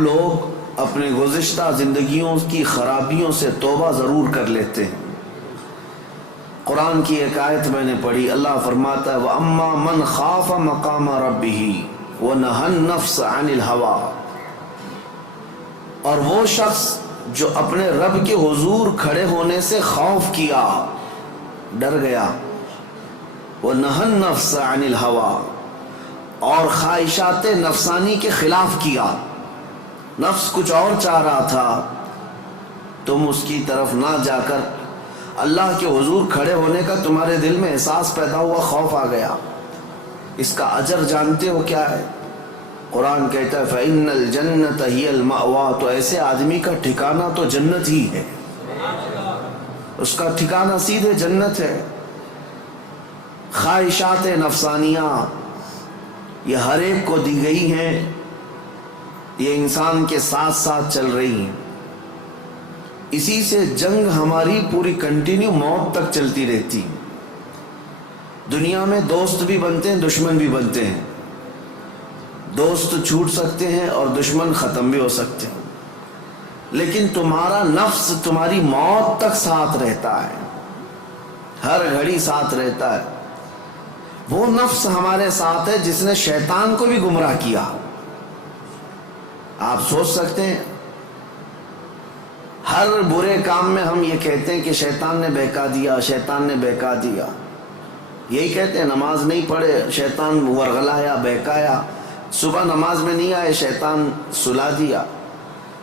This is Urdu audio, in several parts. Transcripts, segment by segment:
لوگ اپنے گزشتہ زندگیوں کی خرابیوں سے توبہ ضرور کر لیتے ہیں۔ قرآن کی ایک آیت میں نے پڑھی، اللہ فرماتا ہے وَأَمَّا مَنْ خَافَ مَقَامَ رَبِّهِ وَنَهَى النَّفْسَ عَنِ الْهَوَىٰ، اور وہ شخص جو اپنے رب کے حضور کھڑے ہونے سے خوف کیا، ڈر گیا، وَنَهَى النَّفْسَ عَنِ الْهَوَىٰ، اور خواہشات نفسانی کے خلاف کیا، نفس کچھ اور چاہ رہا تھا، تم اس کی طرف نہ جا کر اللہ کے حضور کھڑے ہونے کا تمہارے دل میں احساس پیدا ہوا، خوف آ گیا، اس کا اجر جانتے ہو کیا ہے؟ قرآن کہتا ہے فَإِنَّ الْجَنَّةَ هِيَ الْمَأْوَىٰ، تو ایسے آدمی کا ٹھکانہ تو جنت ہی ہے، اس کا ٹھکانہ سیدھے جنت ہے۔ خواہشات نفسانیہ یہ ہر ایک کو دی گئی ہیں، یہ انسان کے ساتھ ساتھ چل رہی ہیں، اسی سے جنگ ہماری پوری کنٹینیو موت تک چلتی رہتی۔ دنیا میں دوست بھی بنتے ہیں، دشمن بھی بنتے ہیں، دوست چھوٹ سکتے ہیں اور دشمن ختم بھی ہو سکتے ہیں، لیکن تمہارا نفس تمہاری موت تک ساتھ رہتا ہے، ہر گھڑی ساتھ رہتا ہے۔ وہ نفس ہمارے ساتھ ہے جس نے شیطان کو بھی گمراہ کیا۔ آپ سوچ سکتے ہیں ہر برے کام میں ہم یہ کہتے ہیں کہ شیطان نے بہکا دیا، شیطان نے بہکا دیا، یہی کہتے ہیں، نماز نہیں پڑھے شیطان ورغلایا، بہکایا، صبح نماز میں نہیں آئے شیطان سلا دیا۔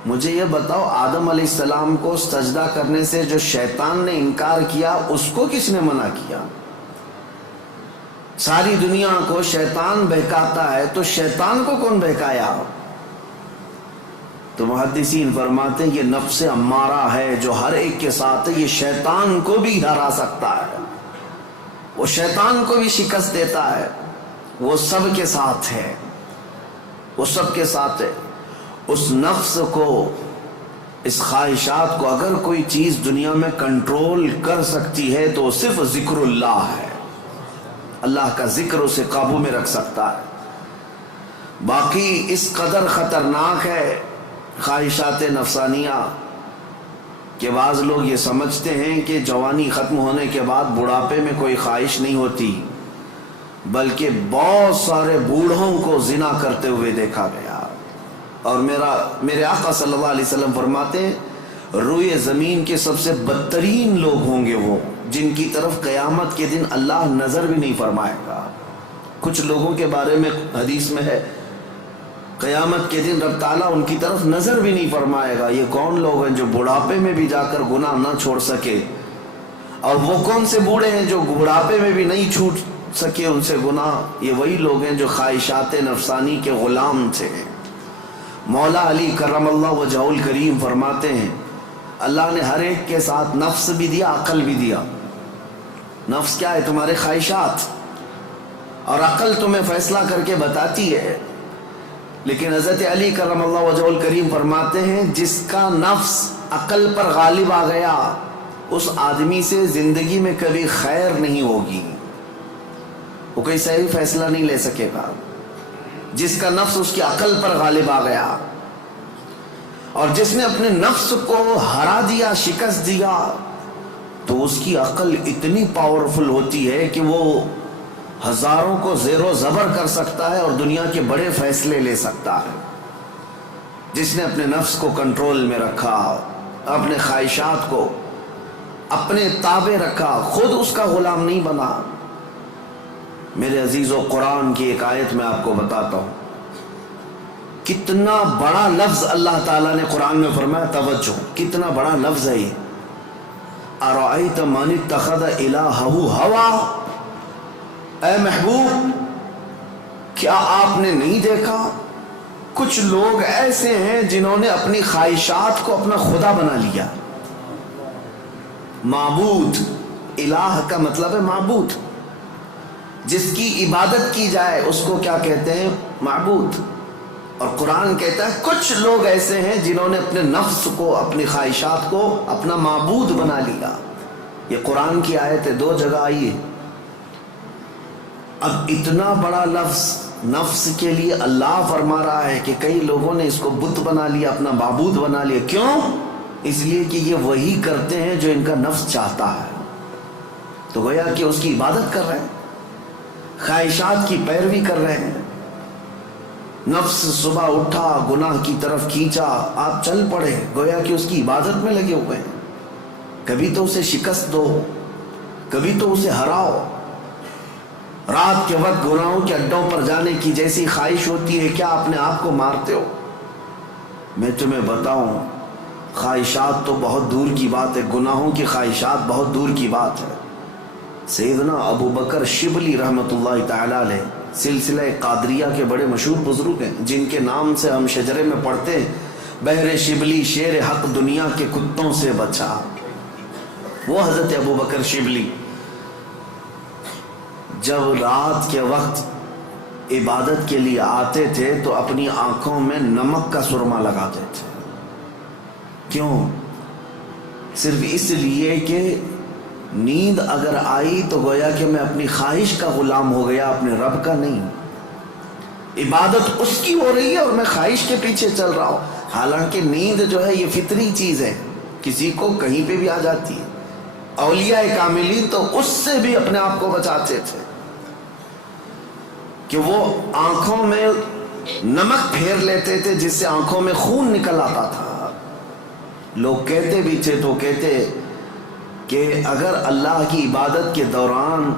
مجھے یہ بتاؤ آدم علیہ السلام کو سجدہ کرنے سے جو شیطان نے انکار کیا، اس کو کس نے منع کیا؟ ساری دنیا کو شیطان بہکاتا ہے تو شیطان کو کون بہکایا؟ تو محدثین فرماتے ہیں یہ نفس امارہ ہے جو ہر ایک کے ساتھ ہے، یہ شیطان کو بھی ہرا سکتا ہے، وہ شیطان کو بھی شکست دیتا ہے، وہ سب کے ساتھ ہے، وہ سب کے ساتھ ہے۔ اس نفس کو، اس خواہشات کو اگر کوئی چیز دنیا میں کنٹرول کر سکتی ہے تو صرف ذکر اللہ ہے، اللہ کا ذکر اسے قابو میں رکھ سکتا ہے۔ باقی اس قدر خطرناک ہے خواہشات نفسانیہ کہ بعض لوگ یہ سمجھتے ہیں کہ جوانی ختم ہونے کے بعد بڑھاپے میں کوئی خواہش نہیں ہوتی، بلکہ بہت سارے بوڑھوں کو زنا کرتے ہوئے دیکھا گیا۔ اور میرے آقا صلی اللہ علیہ وسلم فرماتے ہیں روئے زمین کے سب سے بدترین لوگ ہوں گے وہ جن کی طرف قیامت کے دن اللہ نظر بھی نہیں فرمائے گا۔ کچھ لوگوں کے بارے میں حدیث میں ہے قیامت کے دن رب تعالیٰ ان کی طرف نظر بھی نہیں فرمائے گا۔ یہ کون لوگ ہیں جو بڑھاپے میں بھی جا کر گناہ نہ چھوڑ سکے؟ اور وہ کون سے بوڑھے ہیں جو بڑھاپے میں بھی نہیں چھوٹ سکے ان سے گناہ؟ یہ وہی لوگ ہیں جو خواہشات نفسانی کے غلام تھے۔ مولا علی کرم اللہ وجہہ الکریم فرماتے ہیں اللہ نے ہر ایک کے ساتھ نفس بھی دیا، عقل بھی دیا۔ نفس کیا ہے؟ تمہارے خواہشات، اور عقل تمہیں فیصلہ کر کے بتاتی ہے۔ لیکن حضرت علی کرم اللہ وجہہ الکریم فرماتے ہیں جس کا نفس عقل پر غالب آ گیا اس آدمی سے زندگی میں کبھی خیر نہیں ہوگی، وہ کوئی صحیح فیصلہ نہیں لے سکے گا۔ جس کا نفس اس کی عقل پر غالب آ گیا، اور جس نے اپنے نفس کو ہرا دیا، شکست دیا، تو اس کی عقل اتنی پاورفل ہوتی ہے کہ وہ ہزاروں کو زیر و زبر کر سکتا ہے اور دنیا کے بڑے فیصلے لے سکتا ہے۔ جس نے اپنے نفس کو کنٹرول میں رکھا، اپنے خواہشات کو اپنے تابع رکھا، خود اس کا غلام نہیں بنا۔ میرے عزیزو، قرآن کی ایک آیت میں آپ کو بتاتا ہوں، کتنا بڑا لفظ اللہ تعالیٰ نے قرآن میں فرمایا، توجہ، کتنا بڑا لفظ ہے یہ، ارأیت من اتخذ الہہ ہوا، اے محبوب کیا آپ نے نہیں دیکھا کچھ لوگ ایسے ہیں جنہوں نے اپنی خواہشات کو اپنا خدا بنا لیا۔ معبود، الہ کا مطلب ہے معبود، جس کی عبادت کی جائے اس کو کیا کہتے ہیں؟ معبود۔ اور قرآن کہتا ہے کچھ لوگ ایسے ہیں جنہوں نے اپنے نفس کو، اپنی خواہشات کو اپنا معبود بنا لیا۔ یہ قرآن کی آیت ہے، 2 جگہ آئی ہے۔ اب اتنا بڑا لفظ نفس کے لیے اللہ فرما رہا ہے کہ کئی لوگوں نے اس کو بت بنا لیا، اپنا معبود بنا لیا. کیوں؟ اس لیے کہ یہ وہی کرتے ہیں جو ان کا نفس چاہتا ہے. تو گویا کہ اس کی عبادت کر رہے ہیں، خواہشات کی پیروی کر رہے ہیں. نفس صبح اٹھا، گناہ کی طرف کھینچا، آپ چل پڑے، گویا کہ اس کی عبادت میں لگے ہوئے ہیں. کبھی تو اسے شکست دو، کبھی تو اسے ہراؤ. رات کے وقت گناہوں کے اڈوں پر جانے کی جیسی خواہش ہوتی ہے، کیا اپنے آپ کو مارتے ہو؟ میں تمہیں بتاؤں، خواہشات تو بہت دور کی بات ہے، گناہوں کی خواہشات بہت دور کی بات ہے. سیدنا ابو بکر شبلی رحمۃ اللہ تعالی علیہ سلسلہ قادریہ کے بڑے مشہور بزرگ ہیں، جن کے نام سے ہم شجرے میں پڑھتے ہیں، بہر شبلی شیر حق دنیا کے کتوں سے بچا. وہ حضرت ابو بکر شبلی جب رات کے وقت عبادت کے لیے آتے تھے تو اپنی آنکھوں میں نمک کا سرما لگاتے تھے. کیوں؟ صرف اس لیے کہ نیند اگر آئی تو گویا کہ میں اپنی خواہش کا غلام ہو گیا، اپنے رب کا نہیں. عبادت اس کی ہو رہی ہے اور میں خواہش کے پیچھے چل رہا ہوں. حالانکہ نیند جو ہے یہ فطری چیز ہے، کسی کو کہیں پہ بھی آ جاتی ہے. اولیاء کاملین تو اس سے بھی اپنے آپ کو بچاتے تھے کہ وہ آنکھوں میں نمک پھیر لیتے تھے جس سے آنکھوں میں خون نکل آتا تھا. لوگ کہتے بھی تھے تو کہتے کہ اگر اللہ کی عبادت کے دوران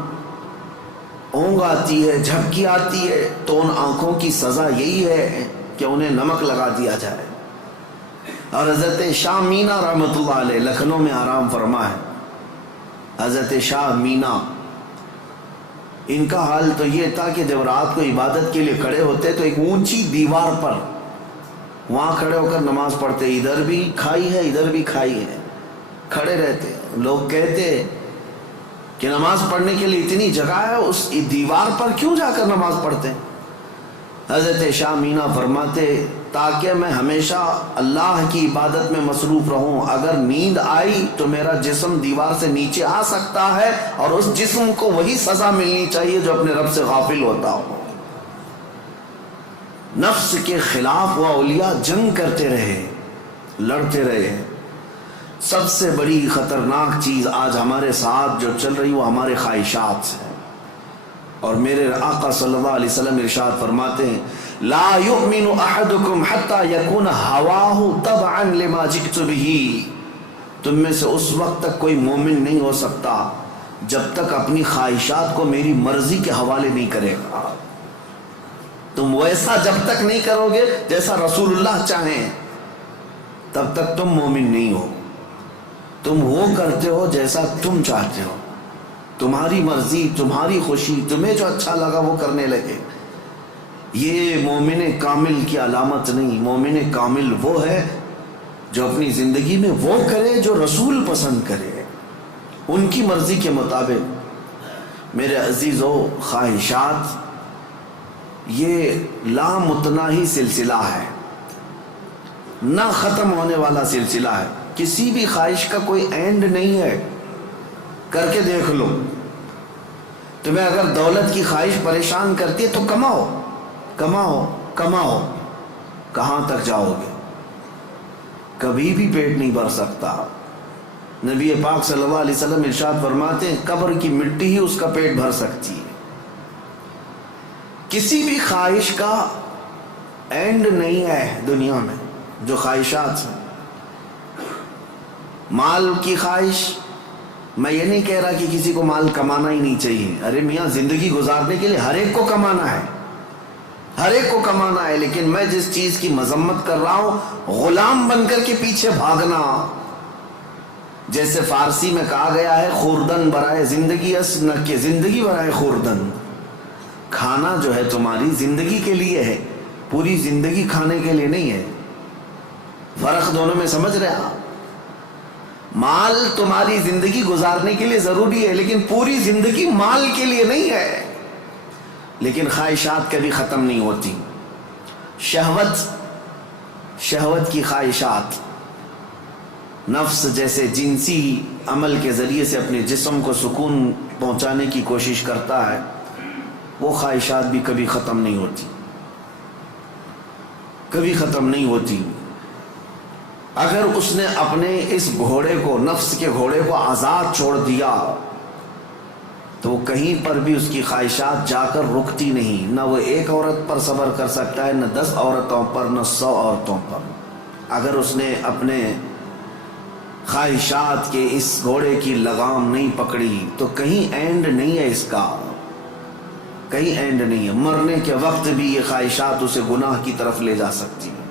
اونگ آتی ہے، جھپکی آتی ہے، تو ان آنکھوں کی سزا یہی ہے کہ انہیں نمک لگا دیا جائے. اور حضرت شاہ مینا رحمۃ اللہ علیہ لکھنؤ میں آرام فرما ہے، حضرت شاہ مینا، ان کا حال تو یہ تھا کہ جب رات کو عبادت کے لیے کھڑے ہوتے تو ایک اونچی دیوار پر وہاں کھڑے ہو کر نماز پڑھتے. ادھر بھی کھائی ہے، ادھر بھی کھائی ہے، کھڑے رہتے. لوگ کہتے کہ نماز پڑھنے کے لیے اتنی جگہ ہے، اس دیوار پر کیوں جا کر نماز پڑھتے؟ حضرت شاہ مینا فرماتے تاکہ میں ہمیشہ اللہ کی عبادت میں مصروف رہوں. اگر نیند آئی تو میرا جسم دیوار سے نیچے آ سکتا ہے اور اس جسم کو وہی سزا ملنی چاہیے جو اپنے رب سے غافل ہوتا ہو. نفس کے خلاف وہ اولیاء جنگ کرتے رہے، لڑتے رہے. سب سے بڑی خطرناک چیز آج ہمارے ساتھ جو چل رہی وہ ہمارے خواہشات ہیں. اور میرے آقا صلی اللہ علیہ وسلم ارشاد فرماتے ہیں لا یؤمن احدکم حتی یکون ہواہ تبعا لما جئت بہ. تم میں سے اس وقت تک کوئی مومن نہیں ہو سکتا جب تک اپنی خواہشات کو میری مرضی کے حوالے نہیں کرے گا. تم ویسا جب تک نہیں کرو گے جیسا رسول اللہ چاہیں تب تک تم مومن نہیں ہو. تم وہ کرتے ہو جیسا تم چاہتے ہو، تمہاری مرضی، تمہاری خوشی، تمہیں جو اچھا لگا وہ کرنے لگے. یہ مومن کامل کی علامت نہیں. مومن کامل وہ ہے جو اپنی زندگی میں وہ کرے جو رسول پسند کرے، ان کی مرضی کے مطابق. میرے عزیزو، خواہشات یہ لامتناہی سلسلہ ہے، نہ ختم ہونے والا سلسلہ ہے. کسی بھی خواہش کا کوئی اینڈ نہیں ہے. کر کے دیکھ لو، تمہیں اگر دولت کی خواہش پریشان کرتی ہے تو کماؤ کماؤ کماؤ. کہاں تک جاؤ گے؟ کبھی بھی پیٹ نہیں بھر سکتا. نبی پاک صلی اللہ علیہ وسلم ارشاد فرماتے ہیں قبر کی مٹی ہی اس کا پیٹ بھر سکتی ہے. کسی بھی خواہش کا اینڈ نہیں ہے دنیا میں. جو خواہشات ہیں، مال کی خواہش، میں یہ نہیں کہہ رہا کہ کسی کو مال کمانا ہی نہیں چاہیے. ارے میاں، زندگی گزارنے کے لیے ہر ایک کو کمانا ہے، ہر ایک کو کمانا ہے. لیکن میں جس چیز کی مذمت کر رہا ہوں، غلام بن کر کے پیچھے بھاگنا. جیسے فارسی میں کہا گیا ہے خوردن برائے زندگی است نہ کہ زندگی برائے خوردن. کھانا جو ہے تمہاری زندگی کے لیے ہے، پوری زندگی کھانے کے لیے نہیں ہے. فرق دونوں میں سمجھ رہے آپ؟ مال تمہاری زندگی گزارنے کے لیے ضروری ہے لیکن پوری زندگی مال کے لیے نہیں ہے. لیکن خواہشات کبھی ختم نہیں ہوتی. شہوت کی خواہشات، نفس جیسے جنسی عمل کے ذریعے سے اپنے جسم کو سکون پہنچانے کی کوشش کرتا ہے. وہ خواہشات بھی کبھی ختم نہیں ہوتی، کبھی ختم نہیں ہوتی۔ اگر اس نے اپنے اس گھوڑے کو، نفس کے گھوڑے کو آزاد چھوڑ دیا تو کہیں پر بھی اس کی خواہشات جا کر رکتی نہیں۔ نہ وہ ایک عورت پر صبر کر سکتا ہے، نہ 10 عورتوں پر، نہ 100 عورتوں پر۔ اگر اس نے اپنے خواہشات کے اس گھوڑے کی لگام نہیں پکڑی تو کہیں اینڈ نہیں ہے اس کا، کہیں اینڈ نہیں ہے۔ مرنے کے وقت بھی یہ خواہشات اسے گناہ کی طرف لے جا سکتی ہیں۔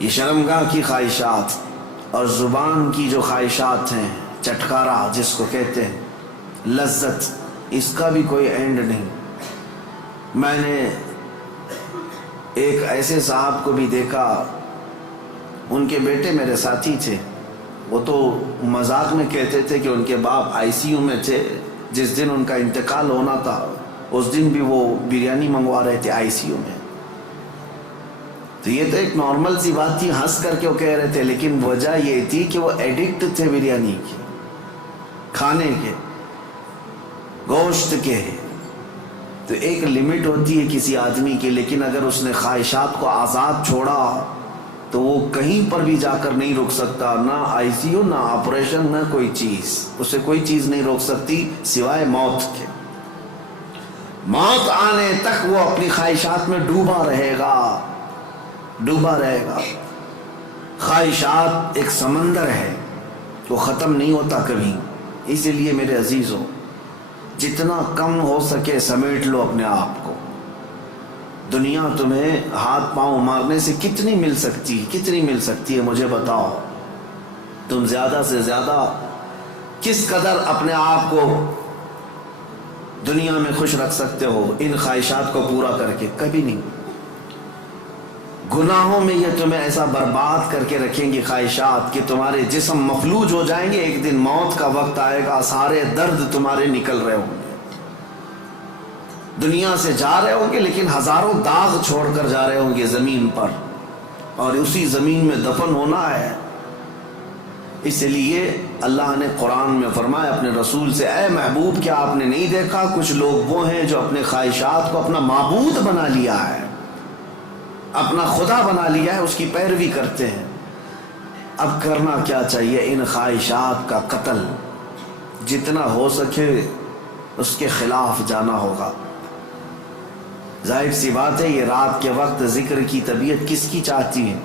یہ شرمگاہ کی خواہشات اور زبان کی جو خواہشات ہیں، چٹکارا جس کو کہتے ہیں، لذت، اس کا بھی کوئی اینڈ نہیں۔ میں نے ایک ایسے صاحب کو بھی دیکھا، ان کے بیٹے میرے ساتھی تھے، وہ تو مذاق میں کہتے تھے کہ ان کے باپ آئی سی یو میں تھے، جس دن ان کا انتقال ہونا تھا اس دن بھی وہ بریانی منگوا رہے تھے آئی سی یو میں۔ تو یہ تو ایک نارمل سی بات تھی، ہنس کر کے وہ کہہ رہے تھے، لیکن وجہ یہ تھی کہ وہ ایڈکٹ تھے بریانی کے، کھانے کے، گوشت کے۔ تو ایک لمٹ ہوتی ہے کسی آدمی کی، لیکن اگر اس نے خواہشات کو آزاد چھوڑا تو وہ کہیں پر بھی جا کر نہیں رک سکتا، نہ آئی سی یو، نہ آپریشن، نہ کوئی چیز، اسے کوئی چیز نہیں روک سکتی سوائے موت کے۔ موت آنے تک وہ اپنی خواہشات میں ڈوبا رہے گا، ڈوبا رہے گا۔ خواہشات ایک سمندر ہے، وہ ختم نہیں ہوتا کبھی۔ اسی لیے میرے عزیزوں، جتنا کم ہو سکے سمیٹ لو اپنے آپ کو۔ دنیا تمہیں ہاتھ پاؤں مارنے سے کتنی مل سکتی ہے مجھے بتاؤ۔ تم زیادہ سے زیادہ کس قدر اپنے آپ کو دنیا میں خوش رکھ سکتے ہو ان خواہشات کو پورا کر کے؟ کبھی نہیں۔ گناہوں میں یہ تمہیں ایسا برباد کر کے رکھیں گی خواہشات کہ تمہارے جسم مفلوج ہو جائیں گے۔ ایک دن موت کا وقت آئے گا، سارے درد تمہارے نکل رہے ہوں گے، دنیا سے جا رہے ہوں گے، لیکن ہزاروں داغ چھوڑ کر جا رہے ہوں گے زمین پر، اور اسی زمین میں دفن ہونا ہے۔ اس لیے اللہ نے قرآن میں فرمایا اپنے رسول سے، اے محبوب کیا آپ نے نہیں دیکھا کچھ لوگ وہ ہیں جو اپنے خواہشات کو اپنا معبود بنا لیا ہے، اپنا خدا بنا لیا ہے، اس کی پیروی کرتے ہیں۔ اب کرنا کیا چاہیے؟ ان خواہشات کا قتل جتنا ہو سکے اس کے خلاف جانا ہوگا۔ ظاہر سی بات ہے، یہ رات کے وقت ذکر کی طبیعت کس کی چاہتی ہے؟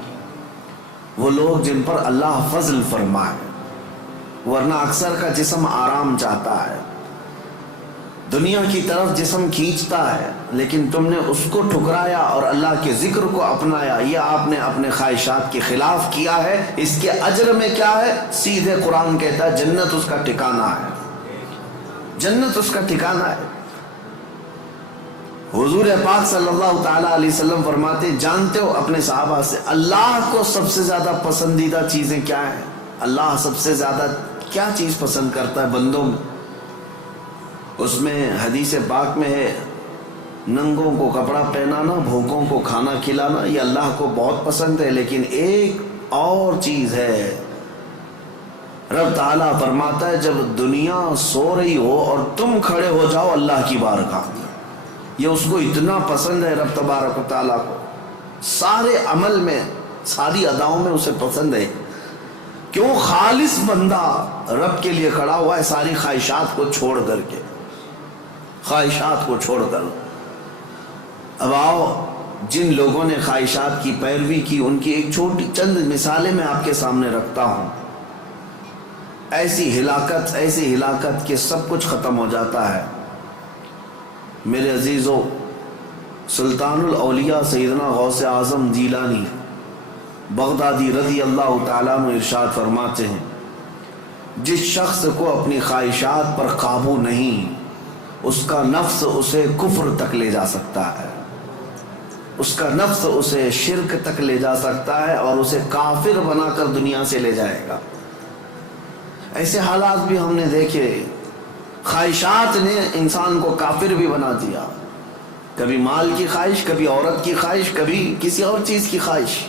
وہ لوگ جن پر اللہ فضل فرمائے، ورنہ اکثر کا جسم آرام چاہتا ہے، دنیا کی طرف جسم کھینچتا ہے، لیکن تم نے اس کو ٹھکرایا اور اللہ کے ذکر کو اپنایا۔ یہ آپ نے اپنے خواہشات کے خلاف کیا ہے۔ اس کے اجر میں کیا ہے؟ سیدھے قرآن کہتا ہے جنت اس کا ٹھکانہ ہے، جنت اس کا ٹھکانہ ہے۔ حضور پاک صلی اللہ تعالیٰ علیہ وسلم فرماتے، جانتے ہو اپنے صحابہ سے اللہ کو سب سے زیادہ پسندیدہ چیزیں کیا ہیں؟ اللہ سب سے زیادہ کیا چیز پسند کرتا ہے بندوں میں؟ اس میں حدیث پاک میں ہے، ننگوں کو کپڑا پہنانا، بھوکوں کو کھانا کھلانا، یہ اللہ کو بہت پسند ہے۔ لیکن ایک اور چیز ہے، رب تعالیٰ فرماتا ہے جب دنیا سو رہی ہو اور تم کھڑے ہو جاؤ اللہ کی بارگاہ میں، یہ اس کو اتنا پسند ہے رب تبارک و تعالیٰ کو، سارے عمل میں، ساری اداؤں میں اسے پسند ہے۔ کیوں؟ خالص بندہ رب کے لیے کھڑا ہوا ہے، ساری خواہشات کو چھوڑ کر کے، خواہشات کو چھوڑ کر۔ اب آؤ، جن لوگوں نے خواہشات کی پیروی کی ان کی ایک چھوٹی چند مثالیں میں آپ کے سامنے رکھتا ہوں۔ ایسی ہلاکت کہ سب کچھ ختم ہو جاتا ہے۔ میرے عزیزو، سلطان الاولیاء سیدنا غوث اعظم جیلانی بغدادی رضی اللہ تعالیٰ عنہ ارشاد فرماتے ہیں، جس شخص کو اپنی خواہشات پر قابو نہیں، اس کا نفس اسے کفر تک لے جا سکتا ہے، اس کا نفس اسے شرک تک لے جا سکتا ہے اور اسے کافر بنا کر دنیا سے لے جائے گا۔ ایسے حالات بھی ہم نے دیکھے، خواہشات نے انسان کو کافر بھی بنا دیا، کبھی مال کی خواہش، کبھی عورت کی خواہش، کبھی کسی اور چیز کی خواہش۔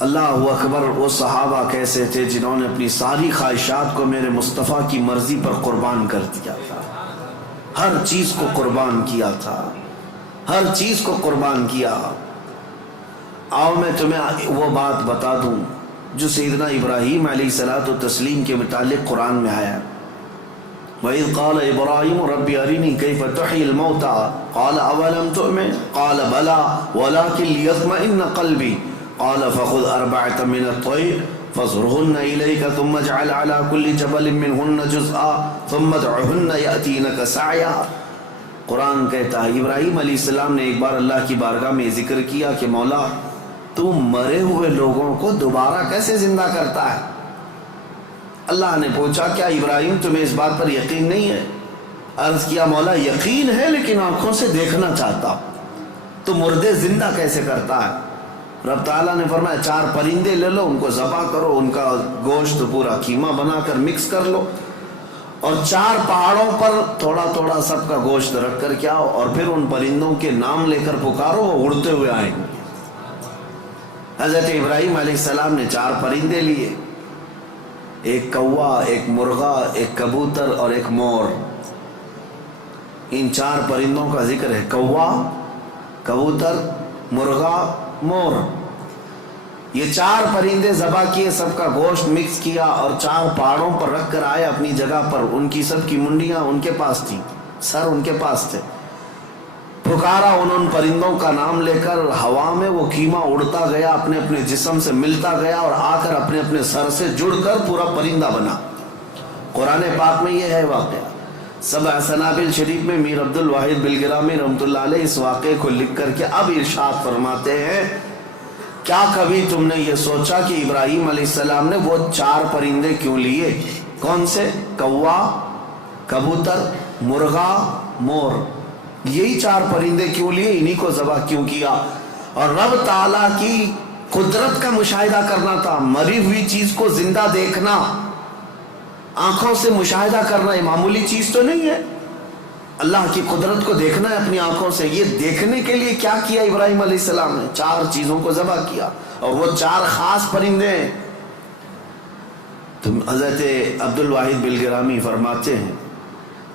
اللہ اکبر، وہ صحابہ کیسے تھے جنہوں نے اپنی ساری خواہشات کو میرے مصطفیٰ کی مرضی پر قربان کر دیا تھا۔ ہر چیز کو قربان کیا تھا، ہر چیز کو قربان کیا۔ آؤ میں تمہیں وہ بات بتا دوں جو سیدنا ابراہیم علیہ الصلوۃ والتسلیم کے متعلق قرآن میں آیا۔ وَإِذْ قَالَ إِبْرَاهِيمُ رَبِّ أَرِنِي كَيْفَ تُحْيِي الْمَوْتَىٰ قَالَ أَوَلَمْ تُؤْمِنْ قَالَ بَلَىٰ وَلَٰكِنْ لِيَطْمَئِنَّ قَلْبِي قَالَ فَخُذْ أَرْبَعَةً مِّنَ الطَّيْرِ فَاصْرُهُنَّ إِلَيْكَ ثُمَّ اجْعَلْ عَلَىٰ كُلِّ جَبَلٍ مِّنْهُنَّ جُزْءًا ثُمَّ ادْعُهُنَّ يَأْتِينَكَ سَعْيًا۔ قرآن کہتا ہے ابراہیم علیہ السلام نے ایک بار اللہ کی بارگاہ میں ذکر کیا کہ مولا تو مرے ہوئے لوگوں کو دوبارہ کیسے زندہ کرتا ہے؟ اللہ نے پوچھا کیا ابراہیم تمہیں اس بات پر یقین نہیں ہے؟ عرض کیا مولا یقین ہے لیکن آنکھوں سے دیکھنا چاہتا ہوں، تو مردے زندہ کیسے کرتا ہے؟ رب تعالیٰ نے فرمایا 4 پرندے لے لو، ان کو ذبح کرو، ان کا گوشت پورا کیما بنا کر مکس کر لو، اور 4 پہاڑوں پر تھوڑا تھوڑا سب کا گوشت رکھ کر کے آؤ، اور پھر ان پرندوں کے نام لے کر پکارو، وہ اڑتے ہوئے آئیں گے۔ حضرت ابراہیم علیہ السلام نے 4 پرندے لیے، ایک کوا، ایک مرغا، ایک کبوتر اور ایک مور۔ ان 4 پرندوں کا ذکر ہے، کوا، کبوتر، مرغا، مور۔ یہ 4 پرندے ذبح کیے، سب کا گوشت مکس کیا اور 4 پہاڑوں پر رکھ کر آئے اپنی جگہ پر۔ ان کی سب کی منڈیاں ان کے پاس تھیں، سر ان کے پاس تھے۔ پکارا ان پرندوں کا نام لے کر، ہوا میں وہ کیما اڑتا گیا، اپنے اپنے جسم سے ملتا گیا اور آ کر اپنے اپنے سر سے جڑ کر پورا پرندہ بنا۔ قرآن پاک میں یہ ہے واقعہ۔ سبع سنابل شریف میں میر عبد الواحد بلگرامی رحمۃ اللہ علیہ اس واقعے کو لکھ کر کے اب ارشاد فرماتے ہیں، کیا کبھی تم نے یہ سوچا کہ ابراہیم علیہ السلام نے وہ 4 پرندے کیوں لیے؟ کون سے؟ کوا، کبوتر، مرغا، مور۔ یہی 4 پرندے کیوں لیے؟ انہی کو ذبح کیوں کیا؟ اور رب تعالیٰ کی قدرت کا مشاہدہ کرنا تھا۔ مری ہوئی چیز کو زندہ دیکھنا، آنکھوں سے مشاہدہ کرنا، یہ معمولی چیز تو نہیں ہے۔ اللہ کی قدرت کو دیکھنا ہے اپنی آنکھوں سے۔ یہ دیکھنے کے لیے کیا کیا ابراہیم علیہ السلام نے؟ 4 چیزوں کو ذبح کیا، اور وہ 4 خاص پرندے ہیں۔ تو حضرت عبد الواحد بلگرامی فرماتے ہیں،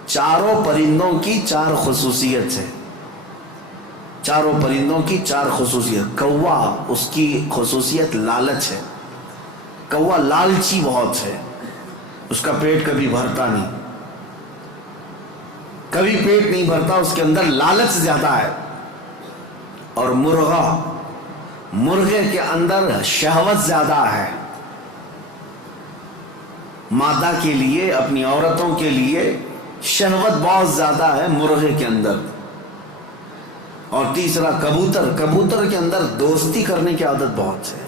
چاروں پرندوں کی 4 خصوصیت ہے، چاروں پرندوں کی 4 خصوصیت۔ کوا، اس کی خصوصیت لالچ ہے۔ کوا لالچی بہت ہے، اس کا پیٹ کبھی بھرتا نہیں، کبھی پیٹ نہیں بھرتا، اس کے اندر لالچ زیادہ ہے۔ اور مرغا، مرغے کے اندر شہوت زیادہ ہے، مادہ کے لیے، اپنی عورتوں کے لیے شہوت بہت زیادہ ہے مرغے کے اندر۔ اور تیسرا کبوتر، کبوتر کے اندر دوستی کرنے کی عادت بہت ہے۔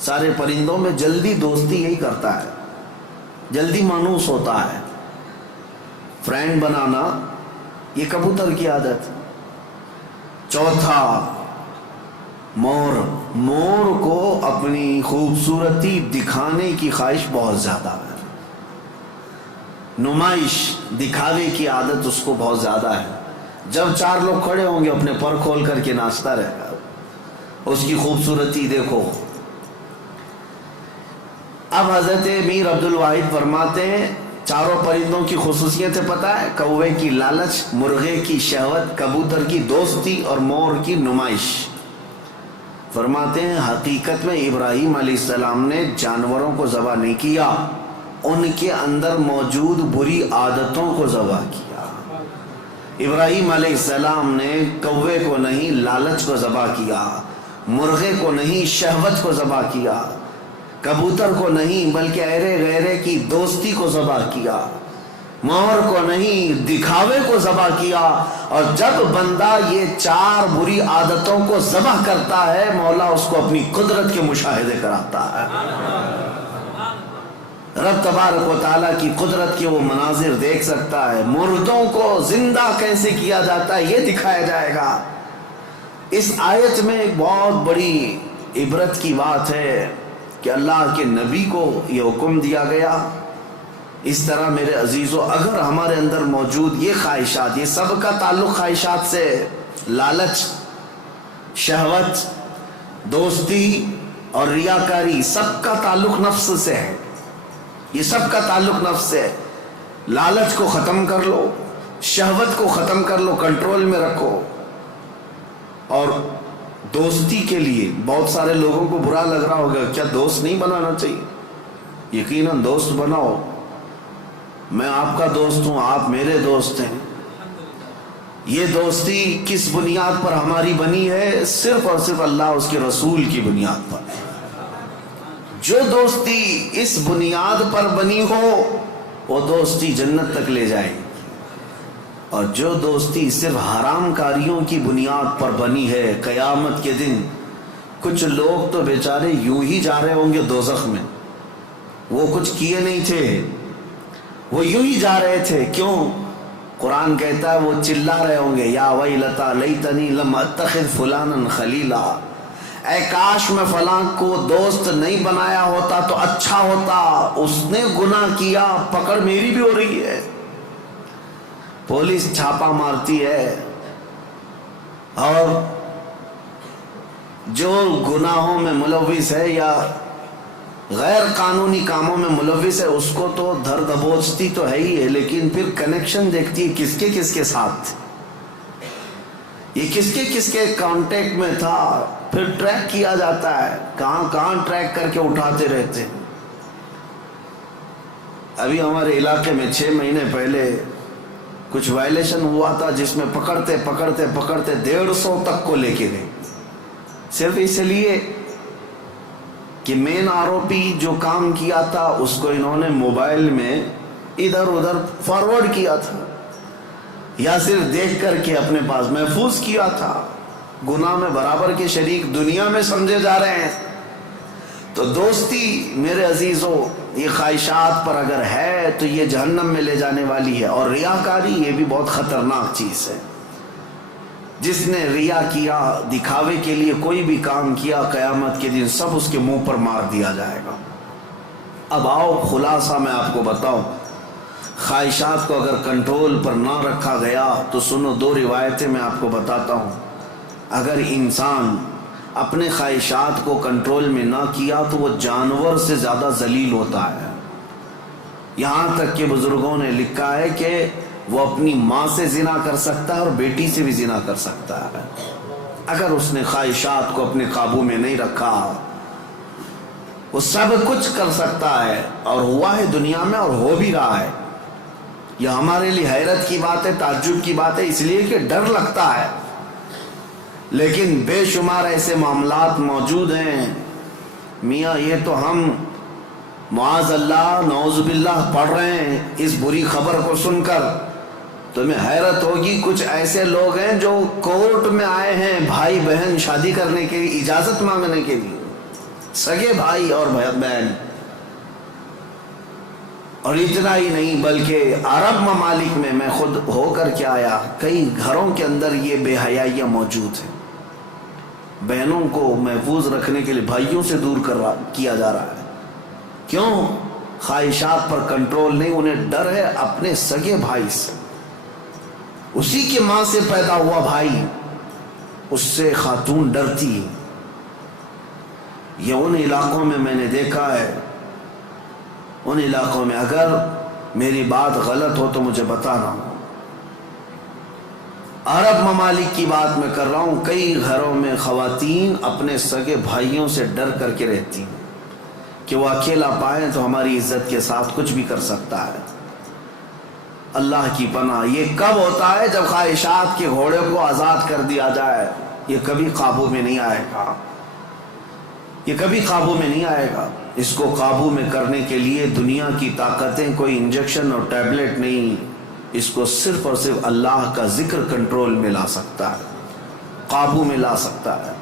سارے پرندوں میں جلدی دوستی یہی کرتا ہے، جلدی مانوس ہوتا ہے، فرینڈ بنانا، یہ کبوتر کی عادت۔ چوتھا مور، مور کو اپنی خوبصورتی دکھانے کی خواہش بہت زیادہ ہے، نمائش، دکھاوے کی عادت اس کو بہت زیادہ ہے۔ جب 4 لوگ کھڑے ہوں گے اپنے پر کھول کر کے ناچتا رہے گا، اس کی خوبصورتی دیکھو۔ اب حضرت میر عبد الواحد فرماتے ہیں 4 پرندوں کی خصوصیتیں پتہ ہے؟ کوے کی لالچ، مرغے کی شہوت، کبوتر کی دوستی اور مور کی نمائش۔ فرماتے ہیں حقیقت میں ابراہیم علیہ السلام نے جانوروں کو ذبح نہیں کیا، ان کے اندر موجود بری عادتوں کو ذبح کیا۔ ابراہیم علیہ السلام نے کوے کو نہیں لالچ کو ذبح کیا، مرغے کو نہیں شہوت کو ذبح کیا، کبوتر کو نہیں بلکہ ایرے غیرے کی دوستی کو ذبح کیا، مور کو نہیں دکھاوے کو ذبح کیا۔ اور جب بندہ یہ 4 بری عادتوں کو ذبح کرتا ہے، مولا اس کو اپنی قدرت کے مشاہدے کراتا ہے۔ رب تبارک و تعالیٰ کی قدرت کے وہ مناظر دیکھ سکتا ہے، مردوں کو زندہ کیسے کیا جاتا ہے یہ دکھایا جائے گا۔ اس آیت میں ایک بہت بڑی عبرت کی بات ہے کہ اللہ کے نبی کو یہ حکم دیا گیا۔ اس طرح میرے عزیزو، اگر ہمارے اندر موجود یہ خواہشات، یہ سب کا تعلق خواہشات سے، لالچ، شہوت، دوستی اور ریاکاری، سب کا تعلق نفس سے ہے، یہ سب کا تعلق نفس سے ہے۔ لالچ کو ختم کر لو، شہوت کو ختم کر لو، کنٹرول میں رکھو. اور دوستی کے لیے بہت سارے لوگوں کو برا لگ رہا ہوگا، کیا دوست نہیں بنانا چاہیے؟ یقیناً دوست بناؤ. میں آپ کا دوست ہوں، آپ میرے دوست ہیں. یہ دوستی کس بنیاد پر ہماری بنی ہے؟ صرف اور صرف اللہ اس کے رسول کی بنیاد پر. جو دوستی اس بنیاد پر بنی ہو وہ دوستی جنت تک لے جائے گی، اور جو دوستی صرف حرام کاریوں کی بنیاد پر بنی ہے، قیامت کے دن کچھ لوگ تو بیچارے یوں ہی جا رہے ہوں گے دوزخ میں. وہ کچھ کیے نہیں تھے، وہ یوں ہی جا رہے تھے. کیوں؟ قرآن کہتا ہے وہ چلا رہے ہوں گے، یا ویلتا لیتنی لم اتخذ فلانا خلیلا، اے کاش میں فلاں کو دوست نہیں بنایا ہوتا تو اچھا ہوتا، اس نے گناہ کیا، پکڑ میری بھی ہو رہی ہے، پولیس چھاپا مارتی ہے، اور جو گناہوں میں ملوث ہے یا غیر قانونی کاموں میں ملوث ہے اس کو تو دھر دبوچتی تو ہے ہی ہے، لیکن پھر کنیکشن دیکھتی ہے کس کے ساتھ، یہ کس کے کانٹیکٹ میں تھا، پھر ٹریک کیا جاتا ہے، کہاں ٹریک کر کے اٹھاتے رہتے ہیں. ابھی ہمارے علاقے میں 6 مہینے پہلے کچھ وائلیشن ہوا تھا جس میں پکڑتے 150 تک کو لے کے گئے، صرف اس لیے کہ مین آروپی جو کام کیا تھا اس کو انہوں نے موبائل میں ادھر ادھر فارورڈ کیا تھا، یا صرف دیکھ کر کے اپنے پاس محفوظ کیا تھا. گناہ میں برابر کے شریک دنیا میں سمجھے جا رہے ہیں. تو دوستی میرے عزیزوں یہ خواہشات پر اگر ہے تو یہ جہنم میں لے جانے والی ہے. اور ریاکاری یہ بھی بہت خطرناک چیز ہے. جس نے ریا کیا، دکھاوے کے لیے کوئی بھی کام کیا، قیامت کے دن سب اس کے منہ پر مار دیا جائے گا. اب آؤ خلاصہ میں آپ کو بتاؤں، خواہشات کو اگر کنٹرول پر نہ رکھا گیا تو سنو 2 روایتیں میں آپ کو بتاتا ہوں. اگر انسان اپنے خواہشات کو کنٹرول میں نہ کیا تو وہ جانور سے زیادہ ذلیل ہوتا ہے. یہاں تک کہ بزرگوں نے لکھا ہے کہ وہ اپنی ماں سے زنا کر سکتا ہے اور بیٹی سے بھی زنا کر سکتا ہے اگر اس نے خواہشات کو اپنے قابو میں نہیں رکھا. وہ سب کچھ کر سکتا ہے، اور ہوا ہے دنیا میں اور ہو بھی رہا ہے. یہ ہمارے لیے حیرت کی بات ہے، تعجب کی بات ہے، اس لیے کہ ڈر لگتا ہے، لیکن بے شمار ایسے معاملات موجود ہیں. میاں یہ تو ہم معاذ اللہ نعوذ باللہ پڑھ رہے ہیں، اس بری خبر کو سن کر تمہیں حیرت ہوگی. کچھ ایسے لوگ ہیں جو کورٹ میں آئے ہیں بھائی بہن شادی کرنے کے لیے، اجازت مانگنے کے لیے، سگے بھائی اور بہن. اور اتنا ہی نہیں بلکہ عرب ممالک میں خود ہو کر کے آیا، کئی گھروں کے اندر یہ بے حیائیاں موجود ہیں. بہنوں کو محفوظ رکھنے کے لیے بھائیوں سے دور کیا جا رہا ہے. کیوں؟ خواہشات پر کنٹرول نہیں، انہیں ڈر ہے اپنے سگے بھائی سے. اسی کے ماں سے پیدا ہوا بھائی، اس سے خاتون ڈرتی ہے. یہ ان علاقوں میں نے دیکھا ہے، ان علاقوں میں اگر میری بات غلط ہو تو مجھے بتانا. عرب ممالک کی بات میں کر رہا ہوں. کئی گھروں میں خواتین اپنے سگے بھائیوں سے ڈر کر کے رہتی ہیں کہ وہ اکیلا پائیں تو ہماری عزت کے ساتھ کچھ بھی کر سکتا ہے. اللہ کی پناہ. یہ کب ہوتا ہے؟ جب خواہشات کے گھوڑے کو آزاد کر دیا جائے. یہ کبھی قابو میں نہیں آئے گا، یہ کبھی قابو میں نہیں آئے گا. اس کو قابو میں کرنے کے لیے دنیا کی طاقتیں کوئی انجیکشن اور ٹیبلٹ نہیں، اس کو صرف اور صرف اللہ کا ذکر کنٹرول میں لا سکتا ہے، قابو میں لا سکتا ہے.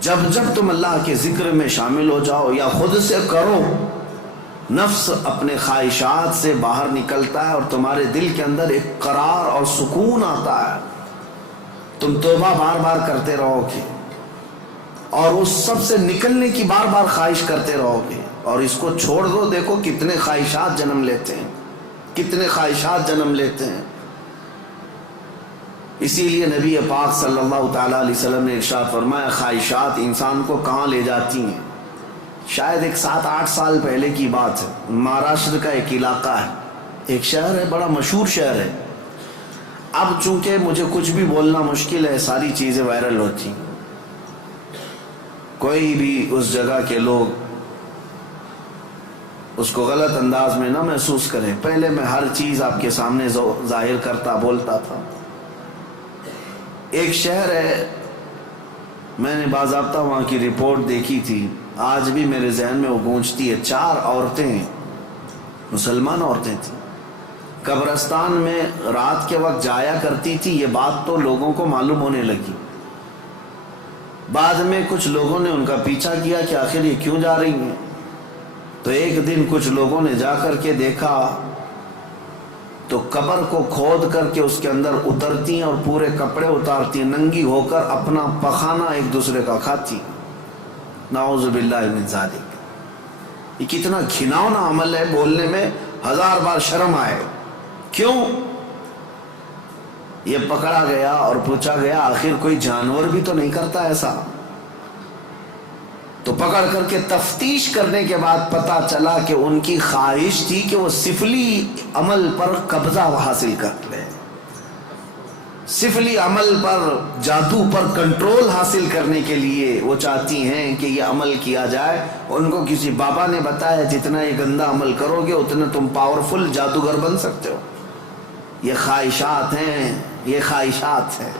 جب تم اللہ کے ذکر میں شامل ہو جاؤ یا خود سے کرو، نفس اپنے خواہشات سے باہر نکلتا ہے اور تمہارے دل کے اندر ایک قرار اور سکون آتا ہے. تم توبہ بار بار کرتے رہو گے اور اس سب سے نکلنے کی بار بار خواہش کرتے رہو گے. اور اس کو چھوڑ دو، دیکھو کتنے خواہشات جنم لیتے ہیں، کتنے خواہشات جنم لیتے ہیں. اسی لیے نبی پاک صلی اللہ تعالیٰ علیہ وسلم نے ارشاد فرمایا، خواہشات انسان کو کہاں لے جاتی ہیں. شاید ایک 7-8 سال پہلے کی بات ہے. مہاراشٹر کا ایک علاقہ ہے، ایک شہر ہے، بڑا مشہور شہر ہے. اب چونکہ مجھے کچھ بھی بولنا مشکل ہے، ساری چیزیں وائرل ہوتی، کوئی بھی اس جگہ کے لوگ اس کو غلط انداز میں نہ محسوس کریں۔ پہلے میں ہر چیز آپ کے سامنے ظاہر کرتا بولتا تھا۔ ایک شہر ہے، میں نے باضابطہ وہاں کی رپورٹ دیکھی تھی، آج بھی میرے ذہن میں وہ گونجتی ہے۔ 4 عورتیں، مسلمان عورتیں تھیں، قبرستان میں رات کے وقت جایا کرتی تھی۔ یہ بات تو لوگوں کو معلوم ہونے لگی، بعد میں کچھ لوگوں نے ان کا پیچھا کیا کہ آخر یہ کیوں جا رہی ہیں، تو ایک دن کچھ لوگوں نے جا کر کے دیکھا تو قبر کو کھود کر کے اس کے اندر اترتی ہیں اور پورے کپڑے اتارتی ہیں، ننگی ہو کر اپنا پخانہ ایک دوسرے کا کھاتی۔ نعوذ باللہ من ذالک۔ یہ کتنا گھناؤنا عمل ہے، بولنے میں 1000 بار شرم آئے۔ کیوں؟ یہ پکڑا گیا اور پوچھا گیا آخر کوئی جانور بھی تو نہیں کرتا ایسا؟ تو پکڑ کر کے تفتیش کرنے کے بعد پتا چلا کہ ان کی خواہش تھی کہ وہ سفلی عمل پر قبضہ حاصل کر لے، سفلی عمل پر، جادو پر کنٹرول حاصل کرنے کے لیے وہ چاہتی ہیں کہ یہ عمل کیا جائے۔ ان کو کسی بابا نے بتایا جتنا یہ گندا عمل کرو گے اتنا تم پاورفل جادوگر بن سکتے ہو۔ یہ خواہشات ہیں، یہ خواہشات ہیں۔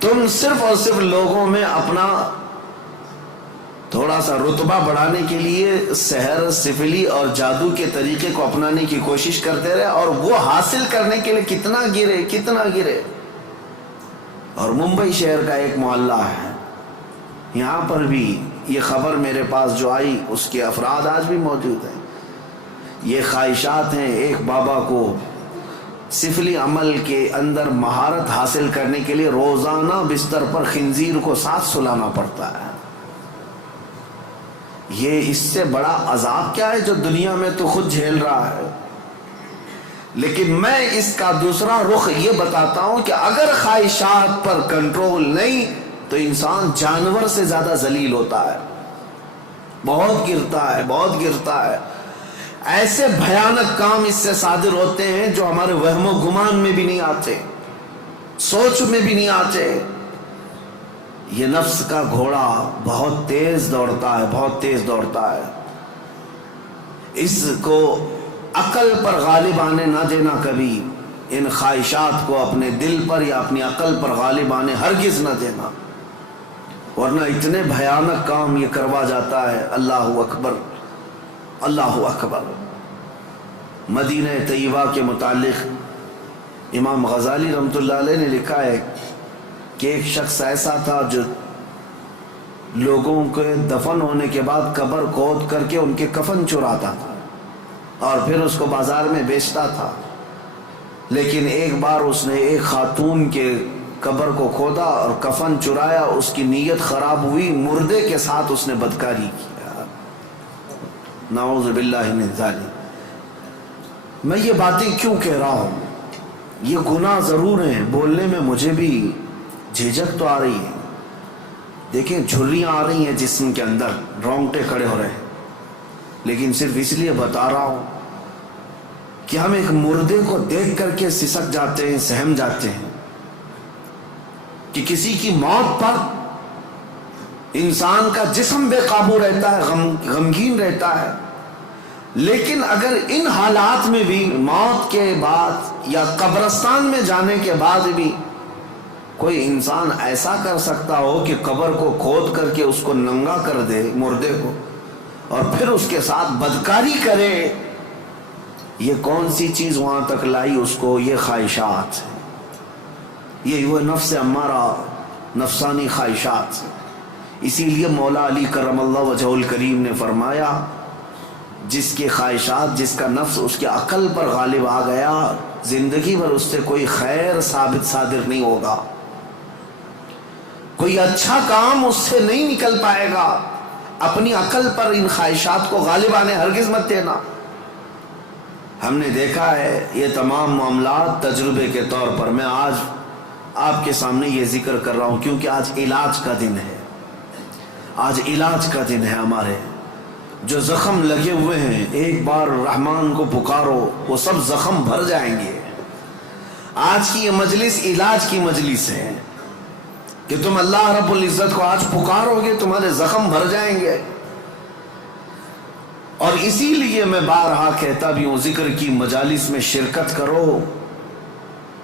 تم صرف اور صرف لوگوں میں اپنا تھوڑا سا رتبہ بڑھانے کے لیے سحر، سفلی اور جادو کے طریقے کو اپنانے کی کوشش کرتے رہے، اور وہ حاصل کرنے کے لیے کتنا گرے۔ اور ممبئی شہر کا ایک محلہ ہے، یہاں پر بھی یہ خبر میرے پاس جو آئی اس کے افراد آج بھی موجود ہیں۔ یہ خواہشات ہیں۔ ایک بابا کو سفلی عمل کے اندر مہارت حاصل کرنے کے لیے روزانہ بستر پر خنزیر کو ساتھ سلانا پڑتا ہے۔ یہ اس سے بڑا عذاب کیا ہے جو دنیا میں تو خود جھیل رہا ہے۔ لیکن میں اس کا دوسرا رخ یہ بتاتا ہوں کہ اگر خواہشات پر کنٹرول نہیں تو انسان جانور سے زیادہ ذلیل ہوتا ہے، بہت گرتا ہے۔ ایسے بھیانک کام اس سے صادر ہوتے ہیں جو ہمارے وہم و گمان میں بھی نہیں آتے، سوچ میں بھی نہیں آتے۔ یہ نفس کا گھوڑا بہت تیز دوڑتا ہے۔ اس کو عقل پر غالب آنے نہ دینا کبھی، ان خواہشات کو اپنے دل پر یا اپنی عقل پر غالب آنے ہرگز نہ دینا، ورنہ اتنے بھیانک کام یہ کروا جاتا ہے۔ اللہ اکبر، اللہ اکبر۔ مدینہ طیبہ کے متعلق امام غزالی رحمۃ اللہ علیہ نے لکھا ہے کہ ایک شخص ایسا تھا جو لوگوں کے دفن ہونے کے بعد قبر کھود کر کے ان کے کفن چراتا تھا اور پھر اس کو بازار میں بیچتا تھا۔ لیکن ایک بار اس نے ایک خاتون کے قبر کو کھودا اور کفن چرایا، اس کی نیت خراب ہوئی، مردے کے ساتھ اس نے بدکاری کیا۔ نعوذ باللہ من ذالک۔ میں یہ باتیں کیوں کہہ رہا ہوں؟ یہ گناہ ضرور ہیں، بولنے میں مجھے بھی جھجک تو آ رہی ہے۔ دیکھیں جھریاں آ رہی ہیں جسم کے اندر، رونگٹے کھڑے ہو رہے ہیں، لیکن صرف اس لیے بتا رہا ہوں کہ ہم ایک مردے کو دیکھ کر کے سسک جاتے ہیں، سہم جاتے ہیں کہ کسی کی موت پر انسان کا جسم بے قابو رہتا ہے، غمگین رہتا ہے۔ لیکن اگر ان حالات میں بھی موت کے بعد یا قبرستان میں جانے کے بعد بھی کوئی انسان ایسا کر سکتا ہو کہ قبر کو کھود کر کے اس کو ننگا کر دے مردے کو اور پھر اس کے ساتھ بدکاری کرے، یہ کون سی چیز وہاں تک لائی اس کو؟ یہ خواہشات، یہ وہ نفس امارہ، نفسانی خواہشات۔ اسی لیے مولا علی کرم اللہ وجہہ الکریم نے فرمایا جس کی خواہشات، جس کا نفس اس کے عقل پر غالب آ گیا، زندگی بھر اس سے کوئی خیر ثابت صادر نہیں ہوگا، کوئی اچھا کام اس سے نہیں نکل پائے گا۔ اپنی عقل پر ان خواہشات کو غالب آنے ہرگز مت دینا۔ ہم نے دیکھا ہے یہ تمام معاملات تجربے کے طور پر۔ میں آج آپ کے سامنے یہ ذکر کر رہا ہوں کیونکہ آج علاج کا دن ہے، آج علاج کا دن ہے۔ ہمارے جو زخم لگے ہوئے ہیں، ایک بار رحمان کو پکارو، وہ سب زخم بھر جائیں گے۔ آج کی یہ مجلس علاج کی مجلس ہے کہ تم اللہ رب العزت کو آج پکارو گے تمہارے زخم بھر جائیں گے. اور اسی لیے میں بارہا کہتا بھی ہوں ذکر کی مجالس میں شرکت کرو.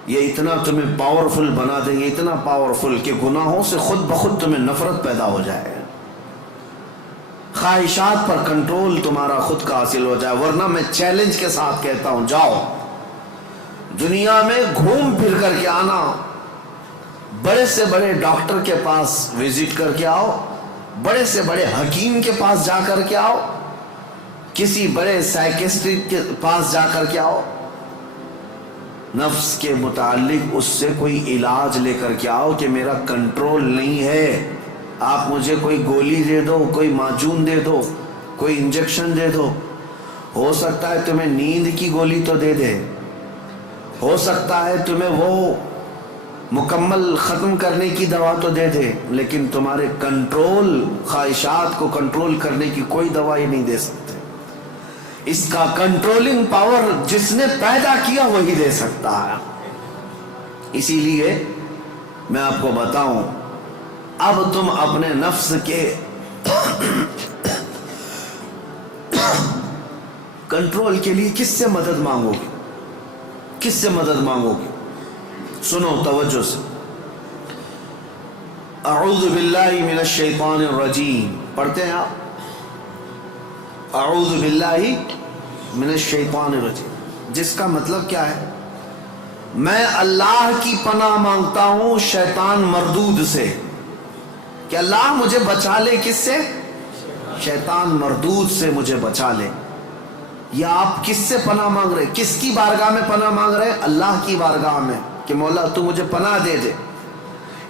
یہ اتنا تمہیں پاورفل بنا دیں گے, اتنا پاورفل کہ گناہوں سے خود بخود تمہیں نفرت پیدا ہو جائے, خواہشات پر کنٹرول تمہارا خود کا حاصل ہو جائے. ورنہ میں چیلنج کے ساتھ کہتا ہوں جاؤ دنیا میں گھوم پھر کر کے آنا, بڑے سے بڑے ڈاکٹر کے پاس وزٹ کر کے آؤ, بڑے سے بڑے حکیم کے پاس جا کر کے آؤ, کسی بڑے سائیکسٹرسٹ کے پاس جا کر کے آؤ, نفس کے متعلق اس سے کوئی علاج لے کر کے آؤ کہ میرا کنٹرول نہیں ہے. آپ مجھے کوئی گولی دے دو, کوئی معجون دے دو, کوئی انجیکشن دے دو. ہو سکتا ہے تمہیں نیند کی گولی تو دے دے, ہو سکتا ہے تمہیں وہ مکمل ختم کرنے کی دوا تو دے دے, لیکن تمہارے کنٹرول, خواہشات کو کنٹرول کرنے کی کوئی دوا یہ نہیں دے سکتے. اس کا کنٹرولنگ پاور جس نے پیدا کیا وہی دے سکتا ہے. اسی لیے میں آپ کو بتاؤں, اب تم اپنے نفس کے کنٹرول کے لیے کس سے مدد مانگو گے, کس سے مدد مانگو گے؟ سنو توجہ سے. اعوذ باللہ من الشیطان الرجیم پڑھتے ہیں آپ, اعوذ باللہ من الشیطان الرجیم, جس کا مطلب کیا ہے؟ میں اللہ کی پناہ مانگتا ہوں شیطان مردود سے, کہ اللہ مجھے بچا لے. کس سے؟ شیطان مردود سے مجھے بچا لے. یا آپ کس سے پناہ مانگ رہے, کس کی بارگاہ میں پناہ مانگ رہے؟ اللہ کی بارگاہ میں, کہ مولا تو مجھے پناہ دے دے.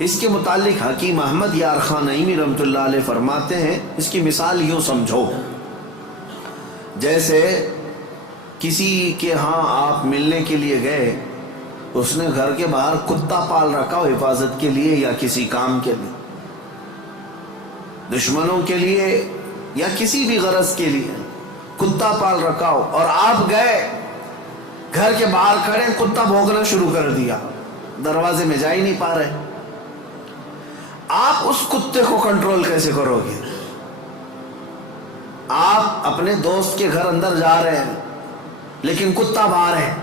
اس کے متعلق حکیم احمد یار خان نعیمی رحمۃ اللہ علیہ فرماتے ہیں, اس کی مثال یوں سمجھو, جیسے کسی کے ہاں آپ ملنے کے لیے گئے, اس نے گھر کے باہر کتا پال رکھا ہو حفاظت کے لیے یا کسی کام کے لیے, دشمنوں کے لیے یا کسی بھی غرض کے لیے کتا پال رکھا ہو, اور آپ گئے گھر کے باہر کھڑے, کتا بھونکنا شروع کر دیا, دروازے میں جا ہی نہیں پا رہے. آپ اس کتے کو کنٹرول کیسے کرو گے؟ آپ اپنے دوست کے گھر اندر جا رہے ہیں لیکن کتا باہر ہے,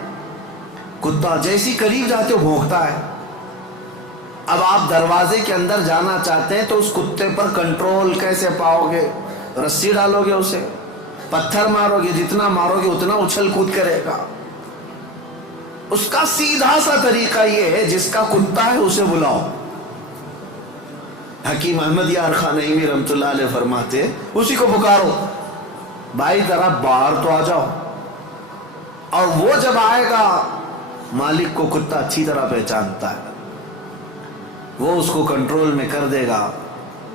کتا جیسی قریب جاتے ہو بھونکتا ہے. اب آپ دروازے کے اندر جانا چاہتے ہیں تو اس کتے پر کنٹرول کیسے پاؤ گے؟ رسی ڈالو گے اسے, پتھر مارو گے, جتنا مارو گے اتنا اچھل کود کرے گا. اس کا سیدھا سا طریقہ یہ ہے, جس کا کتا ہے اسے بلاؤ. حکیم احمد یار خان نعیمی رحمۃ اللہ علیہ فرماتے اسی کو پکارو, بھائی ذرا باہر تو آ جاؤ. اور وہ جب آئے گا, مالک کو کتا اچھی طرح پہچانتا ہے, وہ اس کو کنٹرول میں کر دے گا.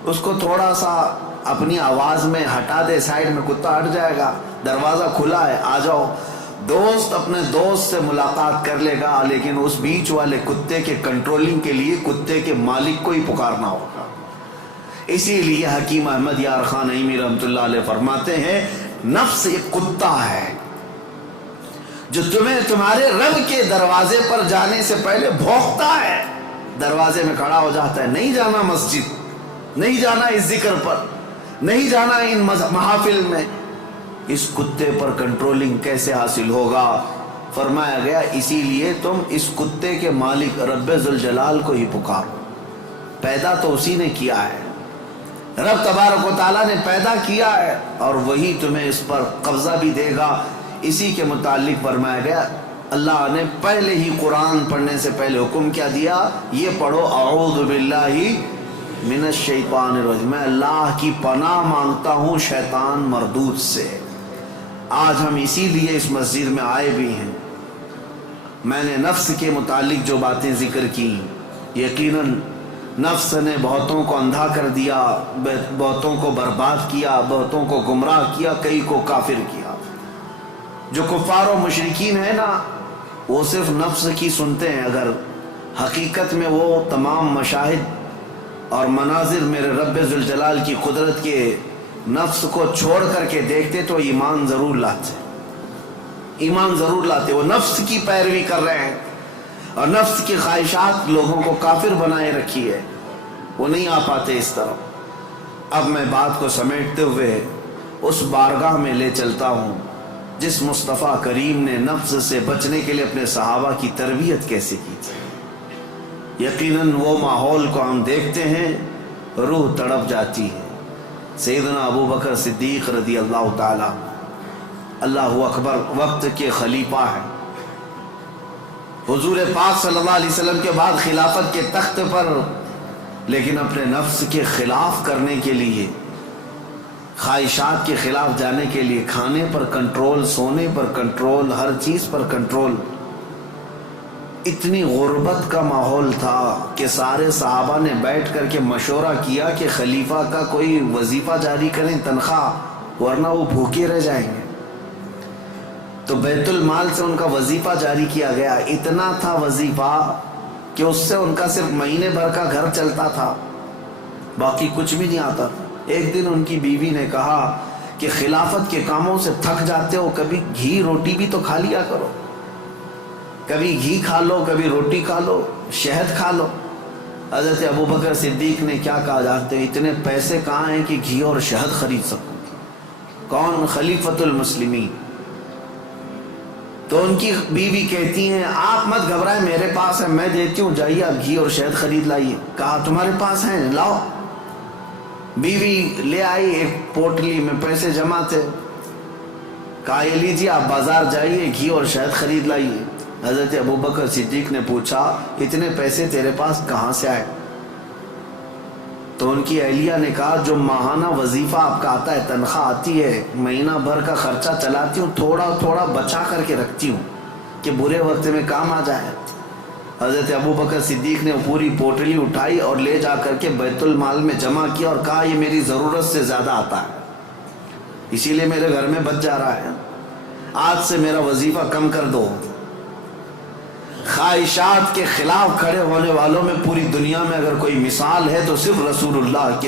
اس کو تھوڑا سا اپنی آواز میں ہٹا دے, سائڈ میں, کتا ہٹ جائے گا, دروازہ کھلا ہے, آ جاؤ. دوست اپنے دوست سے ملاقات کر لے گا, لیکن اس بیچ والے کتے کے کنٹرولنگ کے لیے کتے کے مالک کو ہی پکارنا ہوگا. اسی لیے حکیم احمد یار خان نعیمی رحمۃ اللہ علیہ فرماتے ہیں, نفس ایک کتا ہے جو تمہیں تمہارے رب کے دروازے پر جانے سے پہلے بھونکتا ہے, دروازے میں کھڑا ہو جاتا ہے, نہیں جانا مسجد, نہیں جانا اس ذکر پر, نہیں جانا ان محافل میں. اس کتے پر کنٹرولنگ کیسے حاصل ہوگا؟ فرمایا گیا اسی لیے تم اس کتے کے مالک رب ذوالجلال کو ہی پکارو. پیدا تو اسی نے کیا ہے, رب تبارک و تعالیٰ نے پیدا کیا ہے, اور وہی تمہیں اس پر قبضہ بھی دے گا. اسی کے متعلق فرمایا گیا, اللہ نے پہلے ہی قرآن پڑھنے سے پہلے حکم کیا دیا, یہ پڑھو اعوذ باللہ من الشیطان الرجیم, میں اللہ کی پناہ مانگتا ہوں شیطان مردود سے. آج ہم اسی لیے اس مسجد میں آئے بھی ہیں. میں نے نفس کے متعلق جو باتیں ذکر کی, یقیناً نفس نے بہتوں کو اندھا کر دیا, بہتوں کو برباد کیا, بہتوں کو گمراہ کیا, کئی کو کافر کیا. جو کفار و مشرکین ہیں نا, وہ صرف نفس کی سنتے ہیں, اگر حقیقت میں وہ تمام مشاہد اور مناظر میرے رب ذوالجلال کی قدرت کے نفس کو چھوڑ کر کے دیکھتے تو ایمان ضرور لاتے, ایمان ضرور لاتے. وہ نفس کی پیروی کر رہے ہیں. اور نفس کی خواہشات لوگوں کو کافر بنائے رکھی ہے، وہ نہیں آ پاتے اس طرف۔ اب میں بات کو سمیٹتے ہوئے اس بارگاہ میں لے چلتا ہوں جس مصطفیٰ کریم نے نفس سے بچنے کے لیے اپنے صحابہ کی تربیت کیسے کی تھی۔ یقیناً وہ ماحول کو ہم دیکھتے ہیں، روح تڑپ جاتی ہے۔ سیدنا ابو بکر صدیق رضی اللہ تعالی، اللہ اکبر، وقت کے خلیفہ ہیں، حضور پاک صلی اللہ علیہ وسلم کے بعد خلافت کے تخت پر، لیکن اپنے نفس کے خلاف کرنے کے لیے، خواہشات کے خلاف جانے کے لیے، کھانے پر کنٹرول، سونے پر کنٹرول، ہر چیز پر کنٹرول۔ اتنی غربت کا ماحول تھا کہ سارے صحابہ نے بیٹھ کر کے مشورہ کیا کہ خلیفہ کا کوئی وظیفہ جاری کریں، تنخواہ، ورنہ وہ بھوکے رہ جائیں گے۔ تو بیت المال سے ان کا وظیفہ جاری کیا گیا۔ اتنا تھا وظیفہ کہ اس سے ان کا صرف مہینے بھر کا گھر چلتا تھا، باقی کچھ بھی نہیں آتا تھا۔ ایک دن ان کی بیوی نے کہا کہ خلافت کے کاموں سے تھک جاتے ہو، کبھی گھی روٹی بھی تو کھا لیا کرو، کبھی گھی کھا لو، کبھی روٹی کھا لو، شہد کھا لو۔ حضرت ابو بکر صدیق نے کیا کہا جانتے ہیں؟ اتنے پیسے کہاں ہیں کہ گھی اور شہد خرید سکوں؟ کون؟ خلیفۃ المسلمین۔ تو ان کی بیوی کہتی ہیں آپ مت گھبرائیں، میرے پاس ہے، میں دیتی ہوں، جائیے آپ گھی اور شہد خرید لائیے۔ کہا تمہارے پاس ہیں، لاؤ۔ بیوی لے آئی، ایک پوٹلی میں پیسے جمع تھے۔ کہا یہ لیجیے، آپ بازار جائیے، گھی اور شہد خرید لائیے۔ حضرت ابو بکر صدیق نے پوچھا اتنے پیسے تیرے پاس کہاں سے آئے؟ تو ان کی اہلیہ نے کہا جو ماہانہ وظیفہ آپ کا آتا ہے، تنخواہ آتی ہے، مہینہ بھر کا خرچہ چلاتی ہوں، تھوڑا تھوڑا بچا کر کے رکھتی ہوں کہ برے وقت میں کام آ جائے۔ حضرت ابو بکر صدیق نے پوری پوٹلی اٹھائی اور لے جا کر کے بیت المال میں جمع کیا اور کہا یہ میری ضرورت سے زیادہ آتا ہے، اسی لیے میرے گھر میں بچ جا رہا ہے، آج سے میرا وظیفہ کم کر دو۔ خواہشات کے خلاف کھڑے ہونے والوں میں پوری دنیا میں اگر کوئی مثال ہے تو صرف رسول اللہ کی